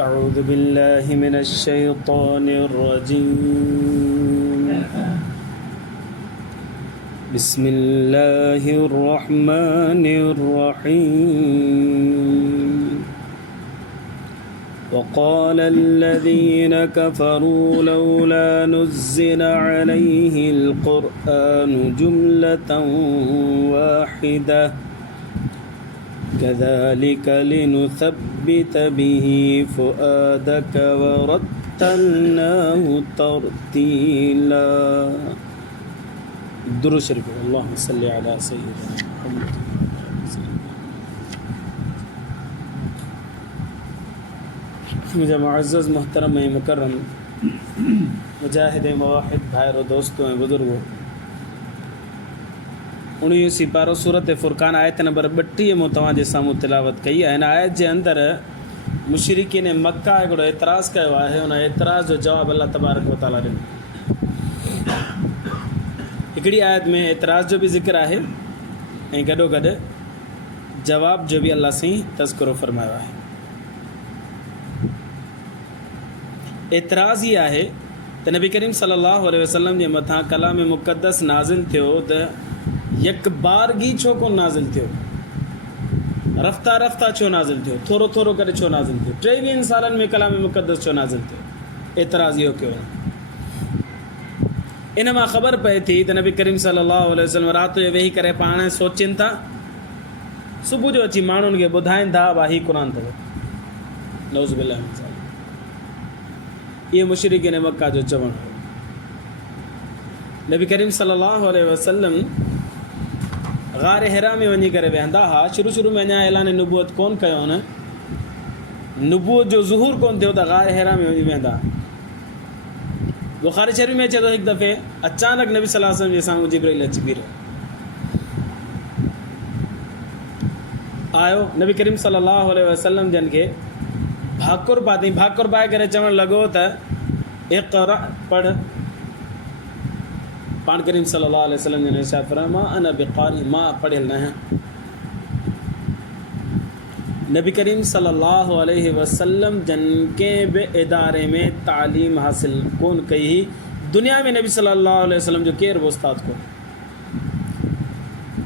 أعوذ بالله من الشيطان الرجيم بسم الله الرحمن الرحيم وقال الذين كفروا لولا نزل عليه القرآن جملة واحدة كذلك لنثبت به فؤادك ورتلناه ترتيلا درود شريف اللهم صل على سيدنا محمد मुझे मुअज़्ज़ज़ मोहतरम मुकर्रम मुजाहिद मवाहिद भाइरों दोस्तों बुजुर्गों 19 सिपारो सूरत फ़ुरक़ान आयत नंबर 32 में तव्हांजे साम्हूं तिलावत कई आहे। हिन आयत जे अंदरि मुशरिकीन मक्का हिकिड़ो एतिराज़ कयो आहे। उन एतिराज़ जो जवाबु अल्लाह तबारक व तआला ॾिनो। हिकिड़ी आयत में एतिराज़ जो बि ज़िक्र आहे ऐं गॾोगॾु जवाब जो बि अल्लाह साईं तज़किरो फ़रमायो आहे। एतिराज़ ई आहे त नबी करीम सल्लल्लाहु अलैहि वसल्लम जे मथां कलाम मुक़द्दस नाज़िल थियो त यकबारगी छो कोन नाज़िल थियो, रफ़्ता रफ़्ता छो नाज़िल थियो, थोरो थोरो करे छो नाज़िल थियो, 23 सालनि में कलाम मुक़द्दस छो नाज़िल थियो। एतिराज़ इहो कयो। इन मां ख़बर पए थी त नबी करीम सल्लल्लाहु अलैहि वसल्लम राति जो वेही करे पाण सोचनि था, सुबुह जो अची माण्हुनि खे ॿुधाइनि था भाई हीउ क़ुर अथव। नऊज़ बिल्लाह मिन ज़ालिक। ये मुशरिकीन मक्का जो चवण। नबी करीम सल्लल्लाहु अलैहि वसल्लम गार हिरा में वञी करे वेहंदा हा। शुरू में अञा ऐलान नुबूअत कोन कयो न, नुबूअत जो ज़ुहूर कोन थियो त गार हिरा में वञी वेहंदा। बुखारी शरीफ़ में अचे थो हिकु दफ़े अचानक नबी सल्लल्लाहु अलैहि वसल्लम जे साम्हूं जिब्रील अची बीठो आयो। नबी करीम सल्लल्लाहु अलैहि वसल्लम जन खे भाकुर पाती, भाकुर पाए करे चवणु लॻो त इक़रा पढ़। पाण करीम सल्लल्लाहु अलैहि वसल्लम जन इरशाद फरमाया मां अना बिक़ारी, मां पढ़ियल न आहियां। नबी करीम सल्लल्लाहु अलैहि वसल्लम जन के बि इदारे में तालीम हासिल कोन कई हुई। दुनिया में नबी सल्लल्लाहु अलैहि वसल्लम जो केरु बि उस्ताद कोन।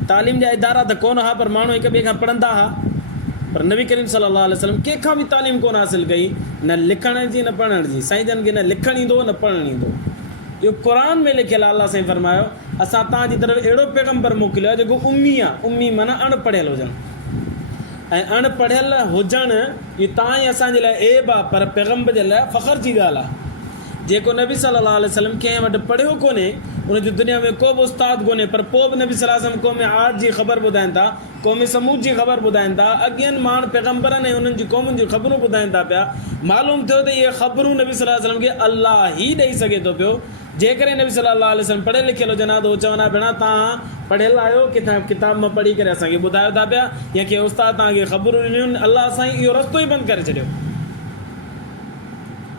तालीम जा इदारा त कोन हुआ पर माण्हू हिक ॿिए खां पढ़ंदा हुआ। पर नबी करीम सल्लल्लाहु अलैहि वसल्लम कंहिंखां बि तालीम कोन हासिल कई, न लिखण जी न पढ़ण जी। साईं जन खे न लिखणु ईंदो न पढ़णु ईंदो। इहो क़ुर में लिखियलु आहे। अल्लाह साईं फरमायो असां तव्हांजी तरफ़ अहिड़ो पैगम्बर मोकिलियो आहे जेको उम्मी आहे। उम्मी माना अणपढ़ियल हुजणु। ऐं अणपढ़ियल हुजणु इहो तव्हां ई असांजे लाइ ऐब आहे, पर पैगम्बर जे लाइ फ़ख़्र जी ॻाल्हि आहे। जेको नबी सल्लल्लाहु अलैहि वसल्लम कंहिं वटि पढ़ियो कोन्हे, उनजी दुनिया में को बि उस्ताद कोन्हे, पर पोइ बि नबी सल्लल्लाहु अलैहि वसल्लम क़ौम आद जी ख़बर ॿुधाइनि था, क़ौम समूद जी ख़बर ॿुधाइनि था, अॻियनि माण्हू पैगम्बरनि ऐं उन्हनि जी क़ौमुनि जी ख़बरूं ॿुधाइनि था पिया। मालूम थियो त इहे ख़बरूं नबी सल्लल्लाहु अलैहि वसल्लम खे अल्लाह ई ॾेई सघे थो पियो। जेकॾहिं नबी सल्लल्लाहु अलैहि वसल्लम पढ़ियल लिखियल हुजनि हा त उहो चवंदा भेण तव्हां पढ़ियल आहियो, किताब किताब मां पढ़ी करे असांखे ॿुधायो था पिया, या के उस्ताद तव्हांखे ख़बरूं ॾिनियूं, अल्लाह साईं इहो रस्तो ई बंदि करे छॾियो।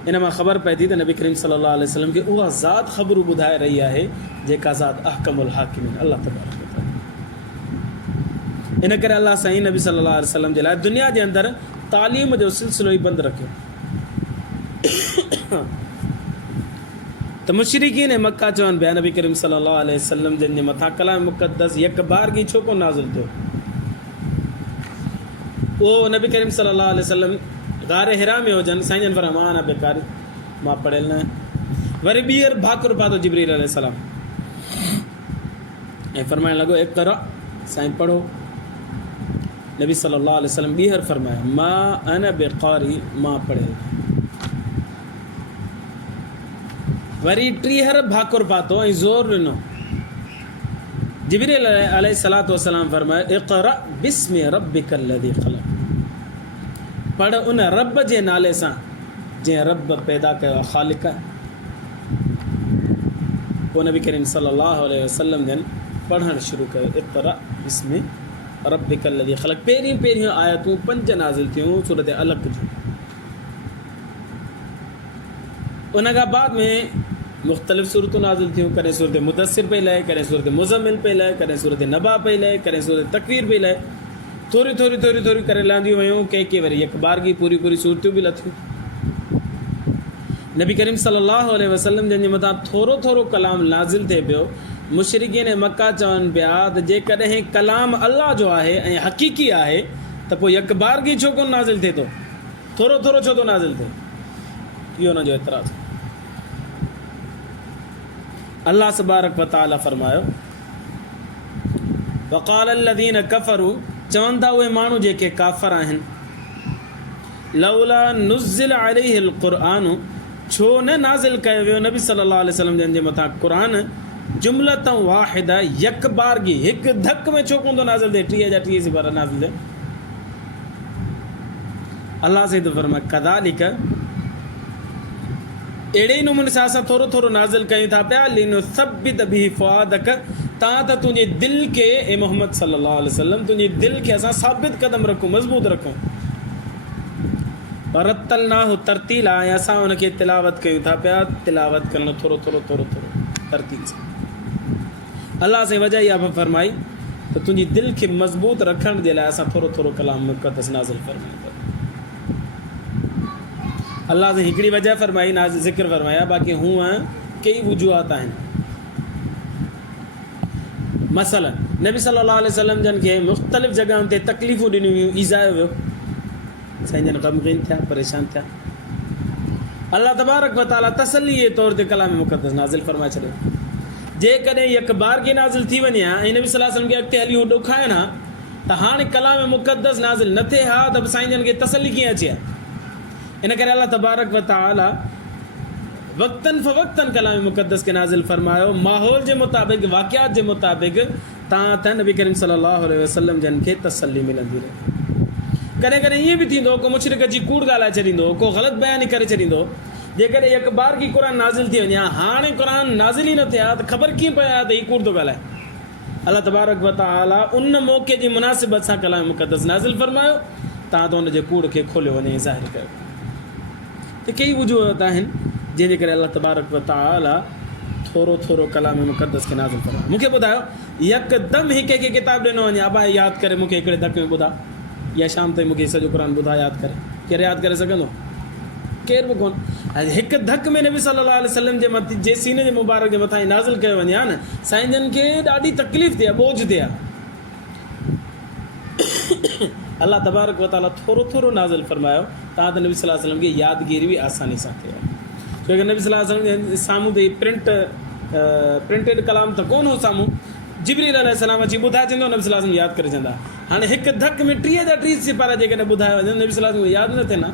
इन मां ख़बर पए थी त नबी करीम सल्लल्लाहु अलैहि वसल्लम खे उहा ज़ात ख़बरूं ॿुधाए रही आहे जेका ज़ात अहकमुल हाकिमीन अल्लाह तबारक व तआला। इन करे अल्लाह साईं नबी सल्लल्लाहु अलैहि वसल्लम जे लाइ दुनिया जे अंदरि तालीम जो सिलसिलो ई बंदि रखियो। त मुशरिकीन मक्का चवनि पिया नबी करीम सल्लल्लाहु अलैहि वसल्लम जिन जे मथां कलाम मुक़द्दस यकबारगी छो कोन नाज़िल थियो। उहो नबी करीम सल्लल्लाहु अलैहि वसल्लम गार हिरा में हुजनि, साईं जन फरमाया मां अना बेकारी, मां पढ़ियल न आहियां। वरी ॿीहर भाकुर पातो जिब्रील अलैहिस्सलाम ऐं फरमाइणु लॻो इक़रा, साईं पढ़ो। नबी सल्लल्लाहु अलैहि वसल्लम ॿीहर फरमाया मां अना बेकारी, मां पढ़ियल। वरी टीहर भाकुर पातो ऐं ज़ोर ॾिनो। जिब्रील अलैहिस्सलातु वस्सलाम फरमाया इक़रा बिस्मि रब्बिकल लज़ी ख़लक़, पढ़ उन रब जे नाले सां जंहिं रब पैदा कयो आहे, ख़ालिक़ आहे। पोइ नबी करीम सल्लल्लाहु अलैहि वसल्लम जन पढ़णु शुरू कयो इक़रा बिस्मि रब्बिकल लज़ी ख़लक़। पहिरियूं आयतूं 5 नाज़िल थियूं सूरत अलक़ जूं। उन खां बाद में मुख़्तलिफ़ सूरतूं नाज़िल थियूं। कॾहिं सूरत मुदस्सिर पई लहे, कॾहिं सूरत मुज़म्मिल पई लहे, कॾहिं सूरत नबा पई लहे, कॾहिं सूरत तकवीर पई लहे। थोरी करे लहंदियूं वयूं। कंहिं वरी यकबारगी पूरी सूरतियूं बि लथियूं। नबी करीम सल्लल्लाहु अलैहि वसल्लम जंहिंजे मथां थोरो थोरो कलाम नाज़िल थिए पियो, मुशरिकीन मक्का चवनि पिया त जेकॾहिं कलाम अल्लाह जो आहे ऐं हक़ीक़ी आहे त पोइ यकबारगी छो कोन नाज़िल थिए थो, थोरो थोरो छो थो नाज़िल थिए? इहो हुनजो एतिराज़। अल्लाह तबारक व तआला फरमायो वक़ाल अल्लज़ीन कफ़रू, चवनि था उहे माण्हू जेके काफ़र आहिनि, लौला नुज़्ज़िल अलैहिल क़ुरआन, छो न नाज़िल कयो वियो नबी सल्लल्लाहु अलैहि वसल्लम जंहिंजे मथां क़ुरान जुमलतन वाहिदा, यक बारगी हिकु धक में छो कोन थो नाज़िल थिए, 30 जा 30 बार नाज़िल थिए। अल्लाह से फरमाए कज़ालिक, अहिड़े ई नमूने सां असां थोरो थोरो नाज़िल कयूं था पिया, लिनुसब्बित बिही फुआदक, तां त तुंहिंजे दिलि खे ए मोहम्मद सल्लल्लाहु अलैहि वसल्लम, तुंहिंजे दिलि खे असां साबित कदम रखूं, मज़बूत रखूं। वरतलनाहु तरतीला, ऐं असां हुनखे तिलावत कयूं था पिया, तिलावत करणु थोरो थोरो थोरो थोरो तरतील सां। अल्लाह से वजह इहा फरमाई त तुंहिंजी दिलि खे मज़बूत रखण जे लाइ असां थोरो थोरो कलाम मुक़द्दस नाज़िल फरमायूं था। अल्लाह से हिकिड़ी वजह फरमाई, नाज़िल ज़िक्र फरमाया, बाक़ी हूअं कई वजूहात आहिनि। मसलन नबी सल्लल्लाहु अलैहि वसल्लम जन खे मुख़्तलिफ़ जॻहियुनि ते तकलीफ़ूं ॾिनियूं हुयूं, ईज़ायो वियो, साईं जन ग़मगीन थिया, परेशान थिया। अल्लाह तबारक व तआला तसल्ली जे तौर ते कलाम मुक़द्दस नाज़िल फरमाए छॾियो। जेकॾहिं यकबारगी नाज़िल थी वञे हा ऐं नबी सल्लल्लाहु अलैहि वसल्लम खे अॻिते हली ॾुखाइनि हा त हाणे कलाम मुक़द्दस नाज़िल न थिए हा त साईं जन खे तसल्ली कीअं अचे हा? इन करे अल्लाह तबारक व तआला वक़्तन फ़वक़्तन कलाम मुक़द्दस खे नाज़िल फरमायो, माहौल जे मुताबिक़, वाक़ियात जे मुताबिक़, तां त नबी करीम सल्लल्लाहु अलैहि वसल्लम जन खे तसल्ली मिलंदी रहे। कॾहिं कॾहिं ईअं बि थींदो को मुशरिक अची कूड़ ॻाल्हाए छॾींदो, को ग़लति बयानी करे छॾींदो। जेकॾहिं यकबारगी क़ुर नाज़िल थी वञे, हाणे क़ुर नाज़िल ई न थिया त ख़बर कीअं पए हा त हीउ कूड़ थो ॻाल्हाए? अल्लाह तबारक व तआला उन मौक़े जी मुनासिबत सां कलाम मुक़द्दस नाज़िल फरमायो, तां त हुनजे कूड़ खे खोलियो वञे, ज़ाहिर कयो। त कई वजूहत आहिनि जंहिंजे करे अल्लाह तबारक व तआला थोरो थोरो कलाम मुक़द्दस खे नाज़िल फरमायो। मूंखे ॿुधायो, यकदमि हिक खे किताब ॾिनो वञे, अबा यादि करे मूंखे हिकिड़े धक में ॿुधा, या शाम ताईं मूंखे सॼो क़ुर ॿुधा यादि करे, केरु यादि करे सघंदो? केरु बि कोन। हिकु धक में नबी सल्लल्लाहु अलैहि वसल्लम जे सीने जे मुबारक जे मथां नाज़िल कयो वञे हा न, साईं जन खे ॾाढी तकलीफ़ थिए, बोझ थिए। अल्लाह तबारक व तआला थोरो थोरो नाज़िल फरमायो, तव्हां त नबी सल्लल्लाहु अलैहि वसल्लम खे यादगिरी बि आसानी सां थिए। छो कि नबी सल्लल्लाहु अलैहि वसल्लम जे साम्हूं त प्रिंटेड कलाम त कोन हो साम्हूं, जिब्रील अलैहिस्सलाम अची ॿुधाए चवंदो, नबी सल्लल्लाहु अलैहि वसल्लम यादि करे चवंदा। हाणे हिकु धक में 30 जा 30 सिपारा जेकॾहिं ॿुधायो वञे, नबी सल्लल्लाहु अलैहि वसल्लम यादि न थिए न।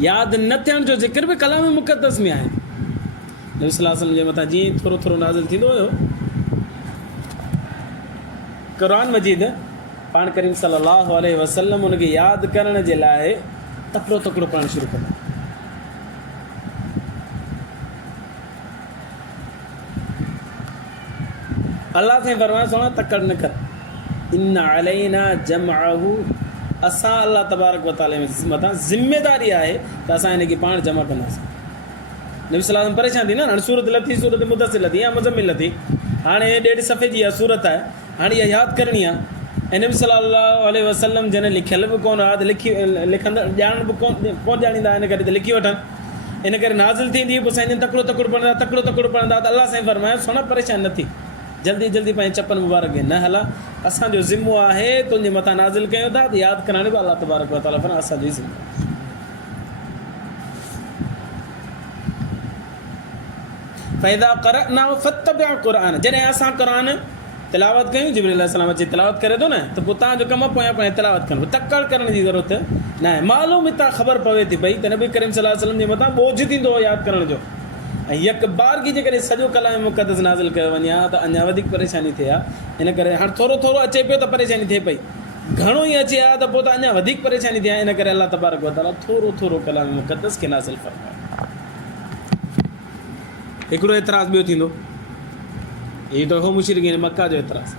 यादि न थियण जो ज़िक्र बि कलाम मुक़द्दस में आहे। नबी सल्लल्लाहु अलैहि वसल्लम जे मथां जीअं थोरो थोरो नाज़िल थींदो हुयो, क़ुर मजीद पाण करीम सल्लल्लाहु अलैहि वसल्लम उनखे यादि करण जे लाइ तकिड़ो तकिड़ो पढ़णु शुरू कंदा। अल्लाह से फरमाए, सोना तकड़ न कर, इन अलैना जमअहु, असां अल्लाह तबारक व तआला मथां ज़िम्मेदारी आहे त असां हिनखे पाण जमा कंदासीं। नबी सल्लल्लाहु अलैहि वसल्लम परेशान थी न, हाणे सूरत लथी, सूरत मुदस्सिर लथी या मुज़म्मिल लथी, हाणे 1.5 सफ़े जी इहा सूरत आहे, हाणे इहा यादि करणी आहे। ऐं नबी सल्लल्लाहु अलैहि वसल्लम जॾहिं लिखियल बि कोन आहे त लिखंदड़ ॼाण बि कोन ॼाणींदा, इन करे त लिखी वठनि। इन करे नाज़िल थींदी, पोइ साईं जन तकिड़ो तकिड़ो पढ़ंदा त अल्लाह साईं फरमायो, सोना परेशान न थी, जल्दी जल्दी पंहिंजे चपन मुबारक खे न हला, असांजो ज़िम्मो आहे तुंहिंजे मथां नाज़िल कयूं था त यादि करण बि अल्लाह तबारक व तआला फरमाए असांजो ई ज़िम्मो। फ़इज़ा क़रअनाहु फ़त्तबिअ क़ुरआन, जॾहिं असां क़ुर तिलावत कयूं, जिब्रील अलैहिस्सलाम अची तिलावत करे थो न, त पोइ तव्हांजो कमु पोयां पोयां तिलावत करणु, तकड़ करण जी ज़रूरत न आहे। मालूम हितां ख़बर पवे थी पई त नबी करीम सल्लल्लाहु अलैहि वसल्लम जे मथां बोझ थींदो हो यादि करण जो। ऐं यकबारगी जेकॾहिं सॼो कलाम मुक़द्दस नाज़िल कयो वञे हा त अञा वधीक परेशानी थिए हा। इन करे हाणे थोरो थोरो अचे पियो त परेशानी थिए पई, घणो ई अचे हा त पोइ त अञा वधीक परेशानी थिए हा। इन करे अल्लाह तबारक व तआला थोरो थोरो कलाम मुक़द्दस खे नाज़िल फरमायो। हिकिड़ो एतिराज़ ॿियो थींदो, हीउ त हो मुशरिकीन मक्का जो एतिराज़।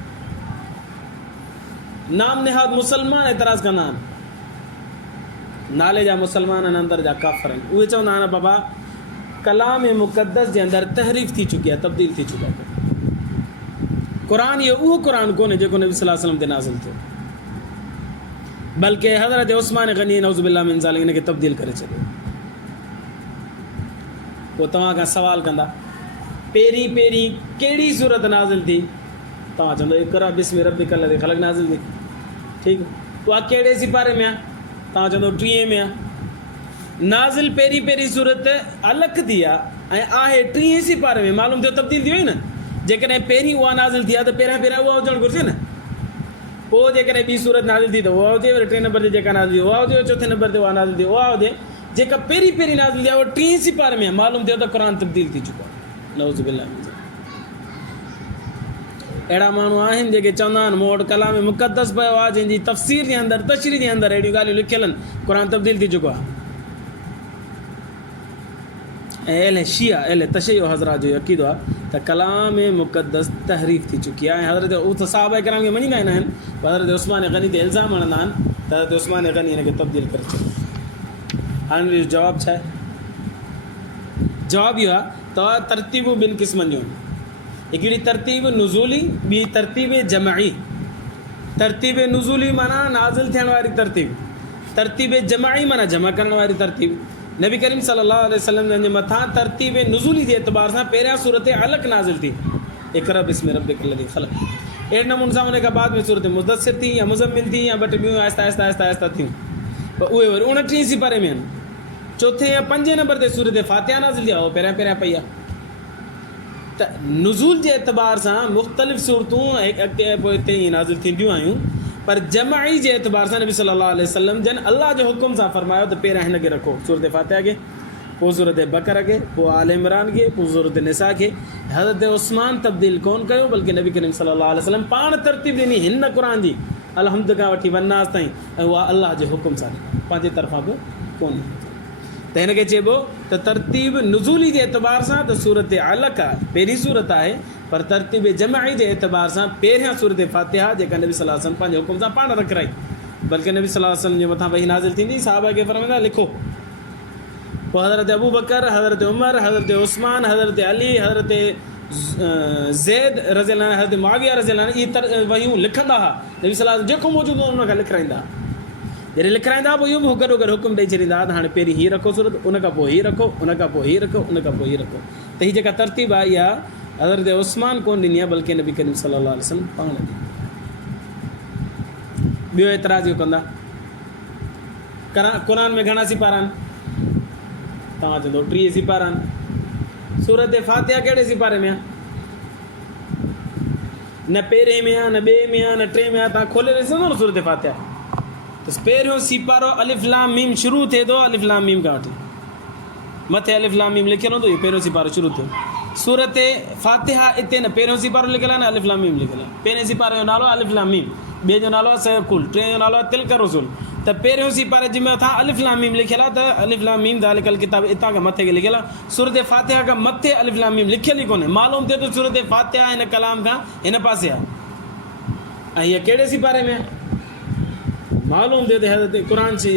नाम निहाद मुसलमान एतिराज़ कंदा आहिनि, नाले जा मुसलमान आहिनि, अंदरि जा काफ़िर आहिनि। उहे चवंदा आहिनि बाबा कलाम मुक़द्दस जे अंदरि तहरीफ़ थी चुकी आहे, तब्दील थी चुकी आहे। क़ुर इहो उहो क़ुर कोन्हे जेको नबी सल्लल्लाहु अलैहि वसल्लम ते नाज़िल थियो, बल्कि हज़रत उस्मान गनी नऊज़ बिल्लाह मिन ज़ालिक हिन खे तब्दील करे छॾियो। पोइ तव्हां खां सवाल कंदा पहिरीं कहिड़ी सूरत नाज़िल थी, तव्हां चवंदो इक़रा बिस्मि रब्बिकल लज़ी ख़लक़ नाज़िल थी। ठीकु, उहा कहिड़े सिपारे में आहे, तव्हां चवंदो 30 में आहे। नाज़िल पहिरीं सूरत अलॻि थी आहे ऐं आहे 30 सिपारे में, मालूम थियो तब्दील थी वई न। जेकॾहिं पहिरीं उहा नाज़िल थी आहे त पहिरियां उहा हुजणु घुरिजे न। पोइ जेकॾहिं ॿी सूरत नाज़िल थी त उहा हुजे, वरी 3 नंबर ते जेका नाज़िल थी उहा हुजे, 4 नंबर ते उहा नाज़िल थी उहा हुजे। जेका पहिरीं नाज़िल थी आहे उहा 30 सिपारे में आहे, मालूम थियो त क़ुर तब्दील थी चुको आहे। नऊज़ बिल्लाह। अहिड़ा माण्हू आहिनि जेके चवंदा आहिनि मूं वटि कलाम मुक़दस पियो आहे जंहिंजी तफ़सीर जे अंदरि तशरीह जे अंदरि अहिड़ियूं ॻाल्हियूं लिखियल आहिनि, क़ुर तब्दील थी चुको आहे। ऐं अहिड़े शिया अहिड़े तशय्युअ हज़रात जो अक़ीदो आहे त कलाम मुक़दस तहरीफ़ थी चुकी आहे। ऐं हज़रत उहे त साहबा किराम खे मञींदा आहिनि, पर हज़रत उस्मान गनी ते इल्ज़ाम हणंदा आहिनि त हज़रत उस्मान गनी हिन खे तब्दील करे छॾियो। हाणे इहो जवाबु छा आहे? जवाबु इहो आहे त तरतीबूं ॿिनि क़िस्मनि जूं आहिनि, हिकिड़ी तरतीब नुज़ूली, ॿी तरतीब जमाई। तरतीब नुज़ूली माना नाज़िल थियण वारी तरतीब, तरतीब जमाई माना जमा करण वारी तरतीब। नबी करीम सल्लल्लाहु अलैहि वसल्लम जे मथां तरतीब नुज़ूली जे एतबार सां पहिरियां सूरत अलॻि नाज़िल थी, इक़रा बिस्मि रब्बिकल लज़ी ख़लक़। अहिड़े नमूने सां उन खां बाद में सूरत मुदस्सिर थी या मुज़म्मिल थी या 2 ॿियूं आहिस्ता थियूं, पर उहे वरी 29 सिपारे में आहिनि। 4 या 5 नंबर ते सूरत फातिहा नाज़िल थी आहे, उहो पहिरियां पई आहे। त नुज़ूल जे एतबार सां मुख़्तलिफ़ सूरतूं अॻिते पोइ हिते ई नाज़िल थींदियूं आहियूं, पर जमाई जे एतबार सां नबी सल्लल्लाहु अलैहि वसल्लम जन अल्लाह जे हुकुम सां फरमायो त पहिरियां हिन खे रखो, सूरत फातिहा खे, पोइ सूरत बक़रा खे, पोइ आल इमरान खे, पोइ सूरत निसा खे। हज़रत उस्मान तब्दील कोन कयो, बल्कि नबी करीम सल्लल्लाहु अलैहि वसल्लम पाण तरतीब ॾिनी हिन क़ुर जी अलहम्द खां वठी वन्नास ताईं, ऐं उहा अल्लाह जे हुकुम सां पंहिंजे तरफ़ां बि कोन। त हिनखे चइबो त तरतीब नुज़ूली जे एतबार सां त सूरत अलॻि आहे, पहिरीं सूरत आहे, पर तरतीब जमाई जे एतबार सां पहिरियां सूरत फातिहा जेका नबी सल्लल्लाहु अलैहि वसल्लम पंहिंजे हुकुम सां पाण रखाई, बल्कि नबी सल्लल्लाहु अलैहि वसल्लम जे मथां वही नाज़िल थींदी, साहबा खे फरमाईंदा लिखो। पोइ हज़रत अबू बकर, हज़रत उमर, हज़रत उस्मान, हज़रत अली, हज़रत ज़ैद रज़ियल्लाहु अन्हु, हज़रत मुआविया रज़ियल्लाहु अन्हु इहे वहियूं लिखंदा हुआ। नबी सल्लल्लाहु अलैहि वसल्लम जेको मौजूदु हो उन खां लिखाईंदा। जॾहिं लिखाईंदा पोइ इहो बि गॾो गॾु हुकुम ॾेई छॾींदा त हाणे पहिरीं हीअ रखो सूरत, उन खां पोइ हीअ रखो, उन खां पोइ हीअ रखो, उन खां पोइ हीअ रखो। त हीअ जेका तरतीब आहे इहा हज़रत उस्मान कोन ॾिनी आहे, बल्कि नबी करीम सल्लल्लाहु अलैहि वसल्लम पाण ॾिनी। ॿियो एतिराज़ इहो कंदा क़ुर में घणा सिपारा आहिनि, तव्हां चवंदो 30 सिपारा आहिनि। सूरत फातिहा कहिड़े सिपारे में आहे? न पहिरें में आहे, न ॿिए में आहे, न 3 में आहे। तव्हां खोले ॾिसंदो न सूरत फातिहा, त पहिरियों सिपारो अलिफ लाम मीम शुरू थिए थो, अलिफ लाम मीम खां वठी मथे अलिफ लाम मीम लिखियलु हूंदो, इहो पहिरियों सिपारो शुरू थियो। सूरत फातिहा हिते न पहिरियों सिपारो लिखियलु आहे, न अलिफ लाम मीम लिखियलु आहे। पहिरें सिपारे जो नालो अलिफ लाम मीम, ॿिए जो नालो आहे सयकुल, 3 जो नालो आहे तिल्क रसूल। त पहिरियों सिपारे जे मथां अलिफ लाम मीम लिखियलु आहे, त अलिफ लाम मीम ज़ालिकल किताब हितां खां मथे खे लिखियलु आहे। सूरत फातिहा खां मथे अलिफ लाम मीम लिखियलु ई कोन्हे, मालूम थिए थो सूरत फातिहा हिन कलाम खां हिन पासे आहे। ऐं हीअ कहिड़े सिपारे में आहे? मालूम थिए त हज़रत क़ुर जी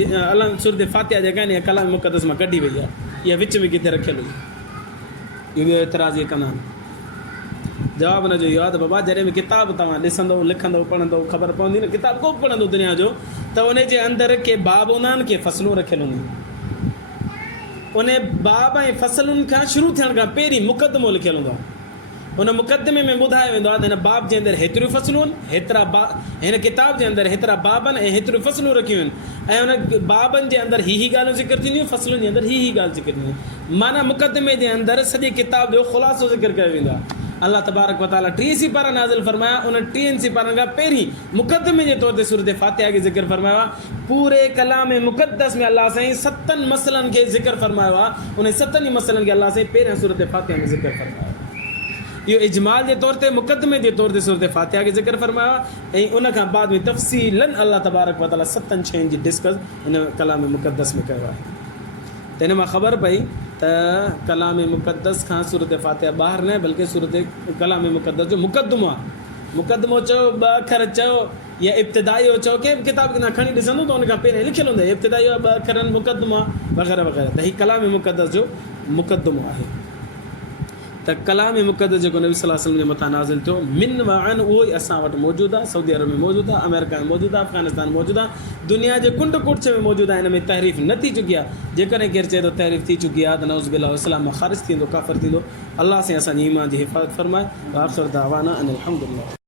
सूरत फातिहा जेका आहिनि इहा कलाम मुक़दस मां कढी वई आहे, इहा विच में किथे रखियलु हुई। इहो ॿियो एतिराज़ इहे कंदा आहिनि। जवाबु हुनजो इहो आहे त बाबा जॾहिं बि किताब तव्हां ॾिसंदो, लिखंदो, पढ़ंदो, ख़बर पवंदी न, किताब को बि पढ़ंदो दुनिया जो, त उन जे अंदरि के बाब हूंदा आहिनि, के फ़सलूं रखियलु हूंदियूं। उन बाब ऐं फ़सलुनि खां शुरू थियण खां पहिरीं मुक़दमो लिखियलु हूंदो आहे। उन मुक़दमे में ॿुधायो वेंदो आहे त हिन बाब जे अंदरि हेतिरियूं फ़सलूं आहिनि, हेतिरा हिन किताब जे अंदरि हेतिरा बाबनि ऐं हेतिरियूं फ़सलूं रखियूं आहिनि, ऐं उन बाबनि जे अंदरि ही ॻाल्हियूं ज़िक्र थींदियूं, फ़सलुनि जे अंदरि ही ॻाल्हि ज़िक्र थींदियूं। माना मुक़दमे जे अंदरि सॼे किताब जो ख़ुलासो ज़िक्र कयो वेंदो आहे। अल्लाह तबारक व तआला 30 सिपारा नाज़िल फरमाया, उन 30 सिपारनि खां पहिरीं मुक़दमे जे तौर ते सूरत फातिहा खे ज़िक्र फरमायो आहे। पूरे कलाम मुक़दस में अल्लाह साईं 7 मसलनि खे ज़िक्र फरमायो आहे, उन 7 मसलनि खे अल्लाह साईं पहिरियां सूरत फातिहा में ज़िक्र फरमायो। इहो इजमाल जे तौर ते मुक़दमे जे तौर ते सूरत फातिहा खे ज़िक्र फरमायो आहे, ऐं उन खां बाद में तफ़सीलन अल्लाह तबारक व तआला 7 शयुनि जी डिस्कस हिन कलाम मुक़दस में कयो आहे। त हिन मां ख़बर पई त कलाम मुक़दस खां सूरत फातिहा ॿाहिरि न, बल्कि सूरत कलाम मुक़दस जो मुक़दमो आहे। मुक़दमो चयो, 2 अखर चयो, या इब्तिदाइयो चयो, कंहिं बि किताब खां खणी ॾिसंदो त उन खां पहिरियों लिखियलु हूंदो इब्तिदाइयो 2 अखरनि मुक़दमो आहे वग़ैरह वग़ैरह। त हीउ कलाम मुक़दस जो मुक़दमो आहे। त कलाम मुक़दस जेको नबी सल्लल्लाहु अलैहि वसल्लम जे मथां नाज़िल थियो मिन व अन उहो ई असां वटि मौजूदु आहे, सऊदी अरब में मौजूदु आहे, अमेरिका में मौजूदु आहे, अफ़गानिस्तान में मौजूदु आहे, दुनिया जे कुंड कुड़छ में मौजूदु आहे। हिन में तहरीफ़ न थी चुकी आहे। जेकॾहिं केरु चए थो तहरीफ़ थी चुकी आहे त नऊज़ बिल्लाह इस्लाम मां ख़ारिज थींदो, काफ़िर थींदो। अल्लाह सां असांजी ईमान जी हिफ़ाज़त फ़रमाए। व आख़िर दावाना अनिल हम्दुलिल्लाह।